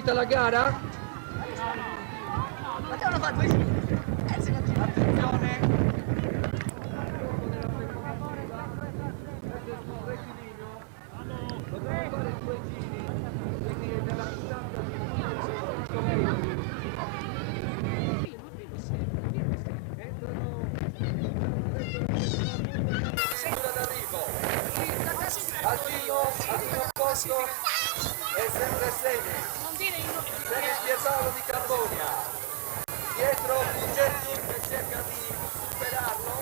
finita la gara? Attenzione! Al primo posto è sempre Sene Pierpaolo di Carbonia, dietro Pugelli che cerca di superarlo,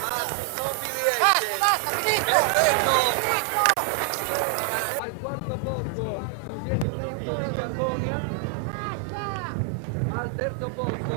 ma non vi riesce. Perfetto! Al quarto posto Pugelli di Carbonia, al terzo posto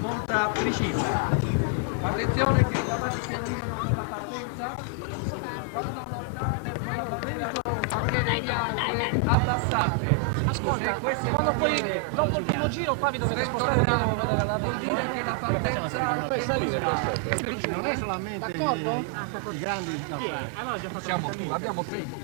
monta Principia. Attenzione che davanti si arrivano alla partenza, quando allontanate la bandera anche le bianche abbassate. Ascolta, quando poi dopo il primo giro qua vi dovete spostare vuol dire che la partenza è salire. Non è solamente i grandi, no. Abbiamo primo.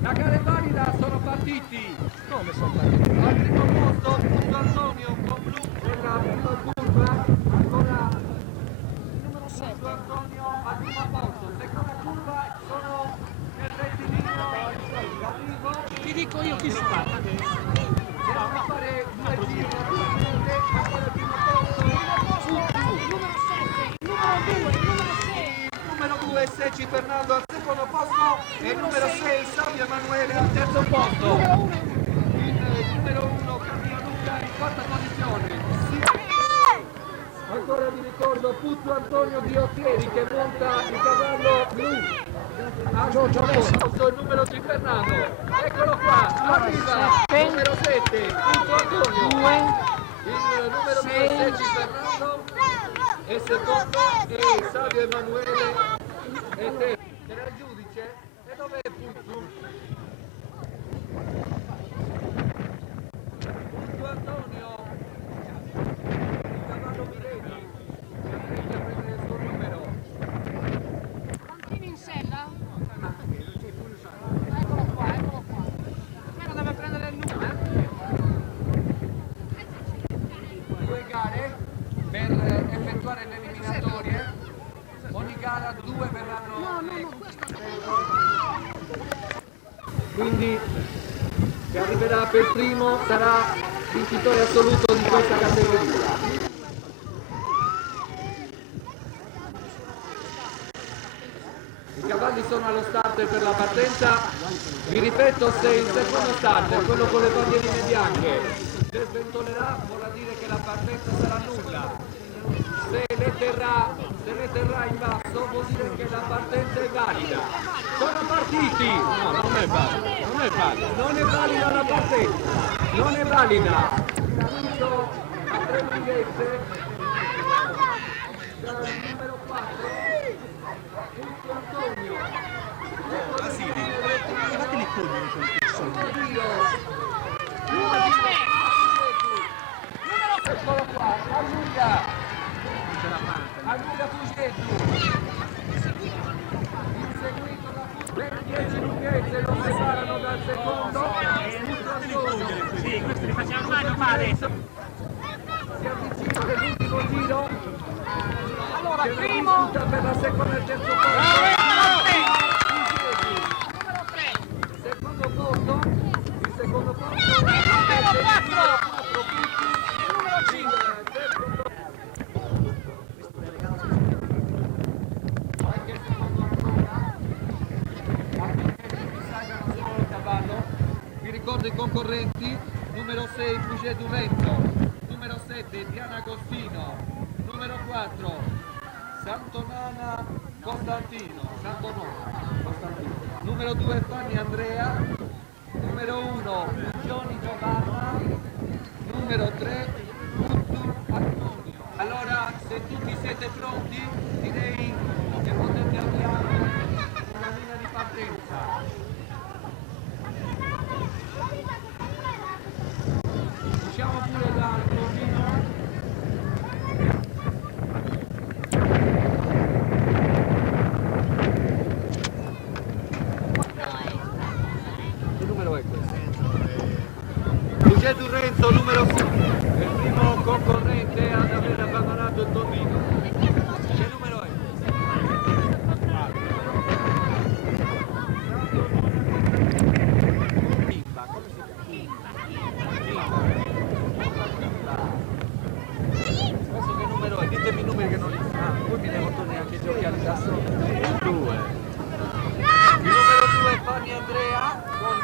La gara è valida, sono partiti. Come sono partiti? Al primo posto Punto Antonio con blu nella prima curva, ancora il numero 6 Punto Antonio al primo posto, seconda curva sono nel rettilineo arrivo. Ti dico io chi sono. Andiamo a fare due giri naturalmente, ancora al primo posto. Numero 7, numero 2, numero 6. Numero 2 Seci Fernando al secondo posto e il numero 6 Savio Emanuele al terzo posto. Il numero 1 Camillo Luca in quarta posizione. Ancora vi ricordo Punto Antonio Biottieri che monta il cavallo blu. Giorgio il numero di Fernando, eccolo qua, arriva il numero 7, Punto Antonio, il numero 16 Fernando e secondo è Savio Emanuele e te. Era il giudice? E dov'è Punto? Punto Antonio, il cavallo Mileti, che a prendere il suo numero. Continui in sella? Eccolo qua, eccolo qua. Almeno deve prendere il numero. Due gare per effettuare le eliminatorie. Ogni gara 2 verranno. Quindi chi arriverà per primo sarà vincitore assoluto di questa categoria. I cavalli sono allo starter per la partenza. Vi ripeto, se il secondo starter, quello con le bandierine bianche, sventolerà, vorrà dire che la partenza sarà nulla. Se le terrà in basso, vuol dire che la partenza è valida. Sono partiti! No, non è valida, non è valida, non è valida la partenza, non è valida. Inizio a 3 lunghezze, dal numero 4, Punto Antonio. Guardate le curve che sono. Eccolo qua, allunga Fuschetto, inseguito da Fuschetto, 10 lunghezze lo separano dal secondo, Sì, questo li facciamo mai, non fa adesso. si avvicina all'ultimo giro, Allora, c'è una primo, disputa per la seconda e il terzo posto, numero 3, secondo posto, il secondo posto, numero 4, punti, numero 5. terzo posto. Anche secondo ancora, affinché tutti salgano solo il cavallo. Vi ricordo i concorrenti: numero 6 Fugè Durrento, numero 7 Diana Agostino, numero 4 Santonana Costantino, numero 2 Fanny Andrea, numero 1 Gioni Giovanna, numero 3 Punto Antonio. Allora, se tutti siete pronti, direi che potete avviare una linea di partenza. Usciamo pure dal Torino. Che numero è questo? Fugè Durrento, numero 6, è il primo concorrente ad aver abbandonato il Torino. Che numero è? Kimba, come si chiama? Questo che numero è? Ditemi i numeri che non li sa. Poi mi devo togliere anche gli occhiali da solo. 2. Il numero 2 è Fanny Andrea con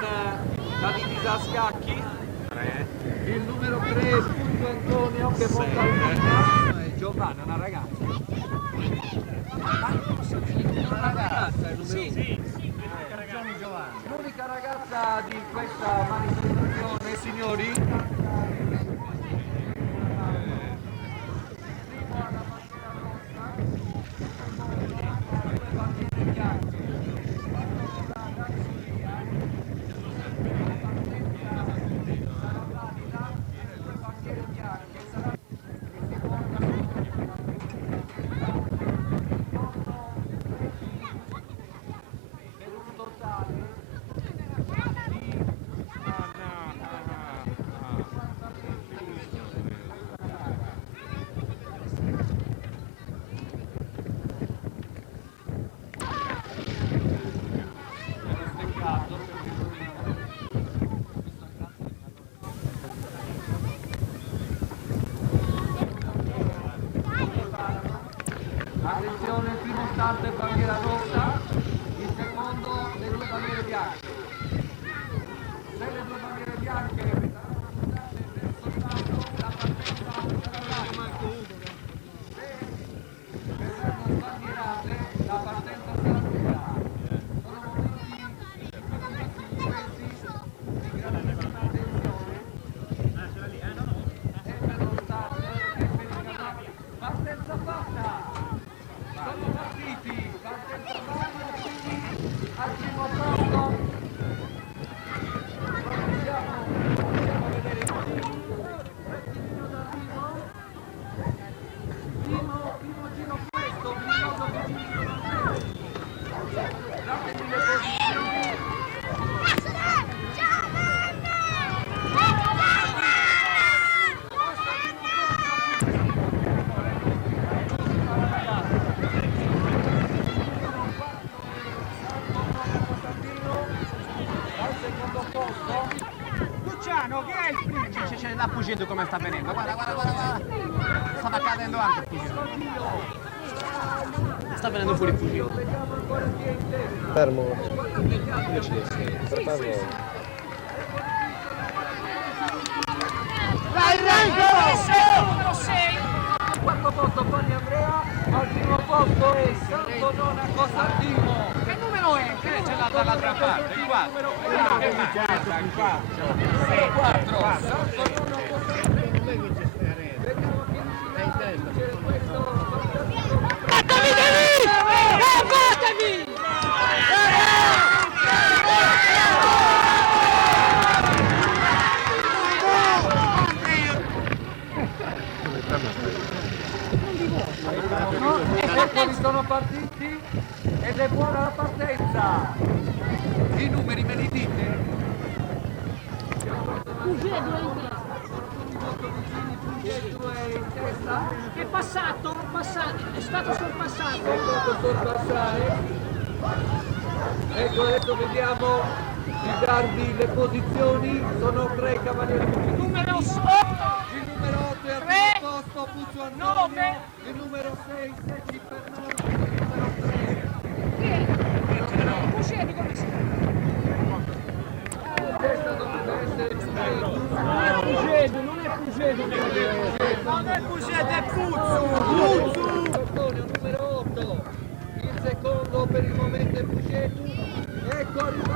la divisa a scacchi. 3. Il numero 3 è Punto Antonio che monta il linea. Giovanna, una ragazza. Una ragazza è il numero 1. L'unica ragazza di questa manifestazione, signori. Attenzione, il primo start è bandiera rossa, il secondo le due bandiere bianche. Se le due bandiere bianche saranno portate verso il basso, la partenza sarà lunga. Se verranno sbandierate, la partenza sarà lunga. Pugeto come sta venendo. Guarda, guarda, guarda, guarda. Stava cadendo anche il Pugeto. Sta venendo fuori il Pugeto. Fermo. Invece di essere. Per farlo. Vai Renzo! Numero 6! Al quarto posto Fanny Andrea, al primo posto è Santo Nona Costantino. Che numero è? Ce l'ha dall'altra parte, il 4. Numero 4, Santo Nona Costantino. Vediamo chi riuscirà a vincere questo fantastico. Battevi! Eccoli sono partiti ed è buona la partenza. I numeri me li dite? Pugedo è in testa. Molto vicini, Pugeto è in testa. È passato, è stato sorpassato. È stato sorpassare. Ecco, adesso vediamo di darvi le posizioni. Sono 3 cavalieri. Numero 8! Il numero 8 è al Tre. primo posto, Puccio Antonio. 9. Il numero 6, Secchi Fernando. Il numero 3. Pugedo come si Questa dovrebbe essere Pugeto. Non è Pugedo. Non è Pugeto, è Puzzu! Antonio, numero 8. Il secondo per il momento è Pugeto. Ecco arriva